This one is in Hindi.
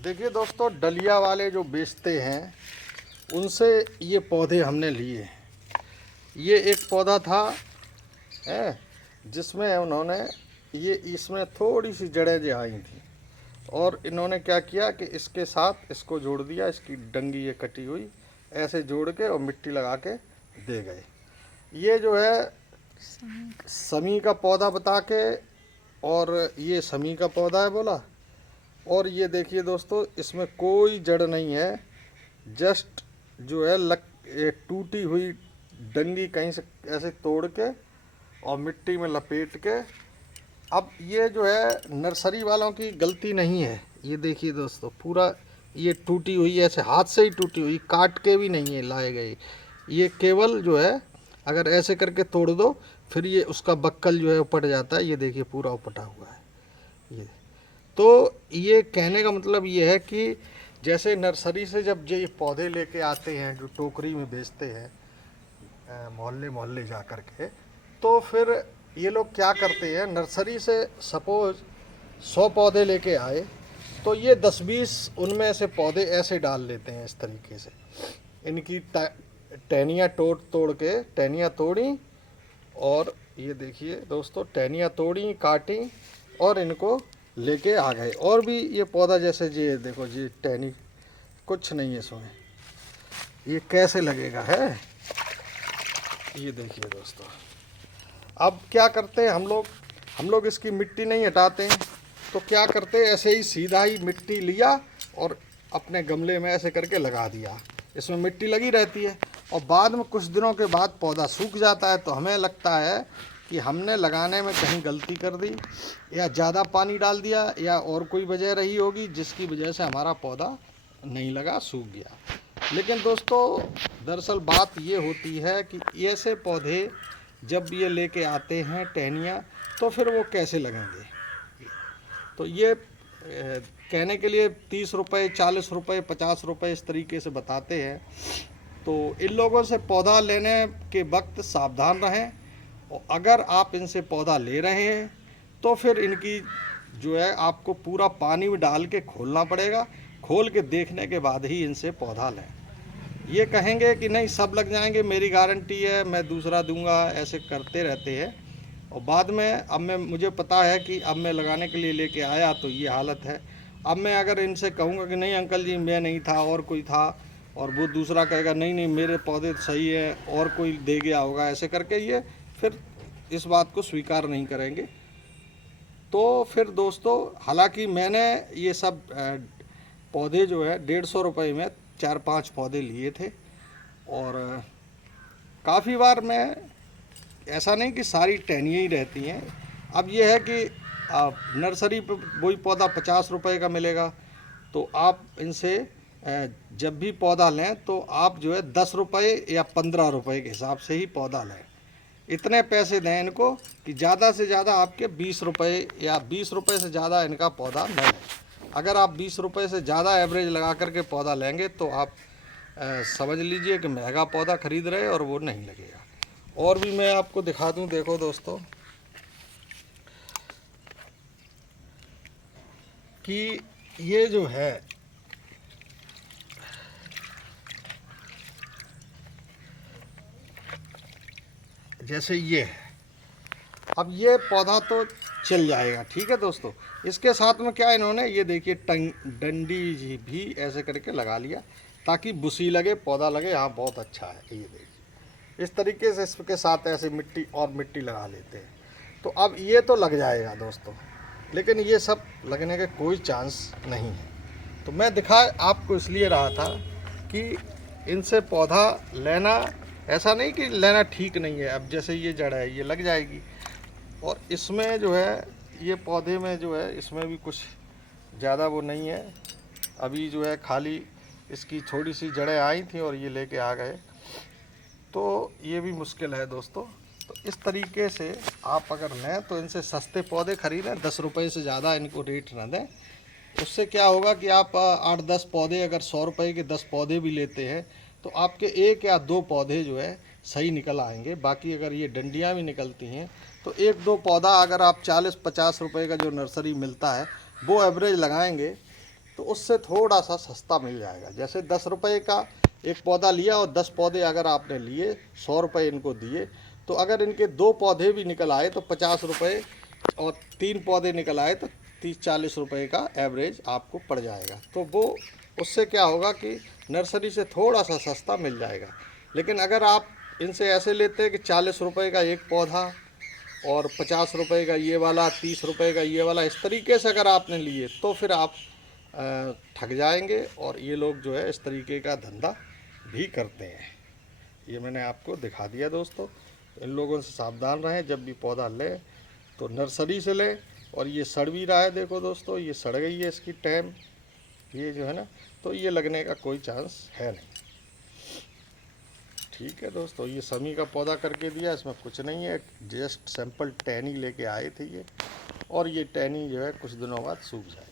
देखिए दोस्तों, डलिया वाले जो बेचते हैं उनसे ये पौधे हमने लिए। ये एक पौधा था है जिसमें उन्होंने ये इसमें थोड़ी सी जड़ें जो आई थी, और इन्होंने क्या किया कि इसके साथ इसको जोड़ दिया। इसकी डंगी ये कटी हुई ऐसे जोड़ के और मिट्टी लगा के दे गए। ये जो है समी का पौधा बता के, और ये समी का पौधा है बोला। और ये देखिए दोस्तों, इसमें कोई जड़ नहीं है, जस्ट जो है ये टूटी हुई डंडी कहीं से ऐसे तोड़ के और मिट्टी में लपेट के। अब ये जो है नर्सरी वालों की गलती नहीं है। ये देखिए दोस्तों, पूरा ये टूटी हुई ऐसे हाथ से ही टूटी हुई, काट के भी नहीं है लाए गए। ये केवल जो है अगर ऐसे करके तोड़ दो फिर ये उसका बक्कल जो है उपट जाता है। ये देखिए पूरा उपटा हुआ है ये। तो ये कहने का मतलब ये है कि जैसे नर्सरी से जब ये पौधे लेके आते हैं जो टोकरी में बेचते हैं मोहल्ले मोहल्ले जा कर के, तो फिर ये लोग क्या करते हैं, नर्सरी से सपोज 100 पौधे लेके आए तो ये 10-20 उनमें से पौधे ऐसे डाल लेते हैं इस तरीके से। इनकी टहनियाँ तोड़ के टहनियाँ तोड़ी, और ये देखिए दोस्तों टहनियाँ तोड़ी काटी और इनको लेके आ गए। और भी ये पौधा जैसे ये देखो, ये टहनी कुछ नहीं है इसमें, ये कैसे लगेगा है। ये देखिए दोस्तों, अब क्या करते हैं हम लोग इसकी मिट्टी नहीं हटाते हैं, तो क्या करते हैं ऐसे ही सीधा ही मिट्टी लिया और अपने गमले में ऐसे करके लगा दिया। इसमें मिट्टी लगी रहती है और बाद में कुछ दिनों के बाद पौधा सूख जाता है, तो हमें लगता है कि हमने लगाने में कहीं गलती कर दी या ज़्यादा पानी डाल दिया या और कोई वजह रही होगी जिसकी वजह से हमारा पौधा नहीं लगा, सूख गया। लेकिन दोस्तों दरअसल बात ये होती है कि ऐसे पौधे जब ये लेके आते हैं टहनियाँ, तो फिर वो कैसे लगेंगे। तो ये कहने के लिए 30 रुपये 40 रुपये 50 रुपये इस तरीके से बताते हैं। तो इन लोगों से पौधा लेने के वक्त सावधान रहें, और अगर आप इनसे पौधा ले रहे हैं तो फिर इनकी जो है आपको पूरा पानी में डाल के खोलना पड़ेगा। खोल के देखने के बाद ही इनसे पौधा लें। ये कहेंगे कि नहीं सब लग जाएंगे, मेरी गारंटी है, मैं दूसरा दूंगा, ऐसे करते रहते हैं। और बाद में अब मुझे पता है कि अब मैं लगाने के लिए लेके आया तो ये हालत है। अब मैं अगर इनसे कहूँगा कि नहीं अंकल जी मैं नहीं था और कोई था, और वो दूसरा कहेगा नहीं नहीं मेरे पौधे सही है और कोई दे गया होगा, ऐसे करके ये फिर इस बात को स्वीकार नहीं करेंगे। तो फिर दोस्तों, हालांकि मैंने ये सब पौधे जो है 150 रुपये में 4-5 पौधे लिए थे, और काफ़ी बार मैं ऐसा नहीं कि सारी टहनियाँ ही रहती हैं। अब ये है कि नर्सरी पर वही पौधा 50 रुपये का मिलेगा, तो आप इनसे जब भी पौधा लें तो आप जो है 10 रुपये या 15 रुपये के हिसाब से ही पौधा लें। इतने पैसे दें इनको कि ज़्यादा से ज़्यादा आपके 20 रुपये या 20 रुपये से ज़्यादा इनका पौधा न लें। अगर आप 20 रुपये से ज़्यादा एवरेज लगा करके पौधा लेंगे तो आप समझ लीजिए कि महंगा पौधा खरीद रहे और वो नहीं लगेगा। और भी मैं आपको दिखा दूं, देखो दोस्तों कि ये जो है जैसे ये है, अब ये पौधा तो चल जाएगा, ठीक है दोस्तों। इसके साथ में क्या इन्होंने ये देखिए डंडी जी भी ऐसे करके लगा लिया ताकि बुसी लगे, पौधा लगे। हाँ बहुत अच्छा है। ये देखिए इस तरीके से इसके साथ ऐसे मिट्टी और मिट्टी लगा लेते हैं, तो अब ये तो लग जाएगा दोस्तों। लेकिन ये सब लगने के कोई चांस नहीं है। तो मैं दिखा आपको इसलिए रहा था कि इनसे पौधा लेना, ऐसा नहीं कि लेना ठीक नहीं है। अब जैसे ये जड़ है ये लग जाएगी, और इसमें जो है ये पौधे में जो है इसमें भी कुछ ज़्यादा वो नहीं है। अभी जो है खाली इसकी छोटी सी जड़ें आई थी और ये लेके आ गए, तो ये भी मुश्किल है दोस्तों। तो इस तरीके से आप अगर लें तो इनसे सस्ते पौधे खरीदें, 10 रुपये से ज़्यादा इनको रेट न दें। उससे क्या होगा कि आप 8-10 पौधे, अगर 100 रुपये के 10 पौधे भी लेते हैं तो आपके 1 या 2 पौधे जो है सही निकल आएंगे। बाकी अगर ये डंडियाँ भी निकलती हैं तो 1-2 पौधा अगर आप 40-50 रुपये का जो नर्सरी मिलता है वो एवरेज लगाएंगे तो उससे थोड़ा सा सस्ता मिल जाएगा। जैसे 10 रुपये का एक पौधा लिया और 10 पौधे अगर आपने लिए, 100 रुपये इनको दिए, तो अगर इनके 2 पौधे भी निकल आए तो 50 रुपये, और 3 पौधे निकल आए तो 30-40 रुपये का एवरेज आपको पड़ जाएगा। तो वो उससे क्या होगा कि नर्सरी से थोड़ा सा सस्ता मिल जाएगा। लेकिन अगर आप इनसे ऐसे लेते हैं कि 40 रुपये का एक पौधा और 50 रुपये का ये वाला, 30 रुपये का ये वाला, इस तरीके से अगर आपने लिए तो फिर आप ठग जाएंगे। और ये लोग जो है इस तरीके का धंधा भी करते हैं। ये मैंने आपको दिखा दिया दोस्तों। इन लोगों से सावधान रहें, जब भी पौधा लें तो नर्सरी से लें। और ये सड़ भी रहा है, देखो दोस्तों, ये सड़ गई है इसकी टैम, ये जो है ना, तो ये लगने का कोई चांस है नहीं। ठीक है दोस्तों, ये समी का पौधा करके दिया, इसमें कुछ नहीं है, जस्ट सिंपल टहनी लेके आए थे ये, और ये टहनी जो है कुछ दिनों बाद सूख जाएगी।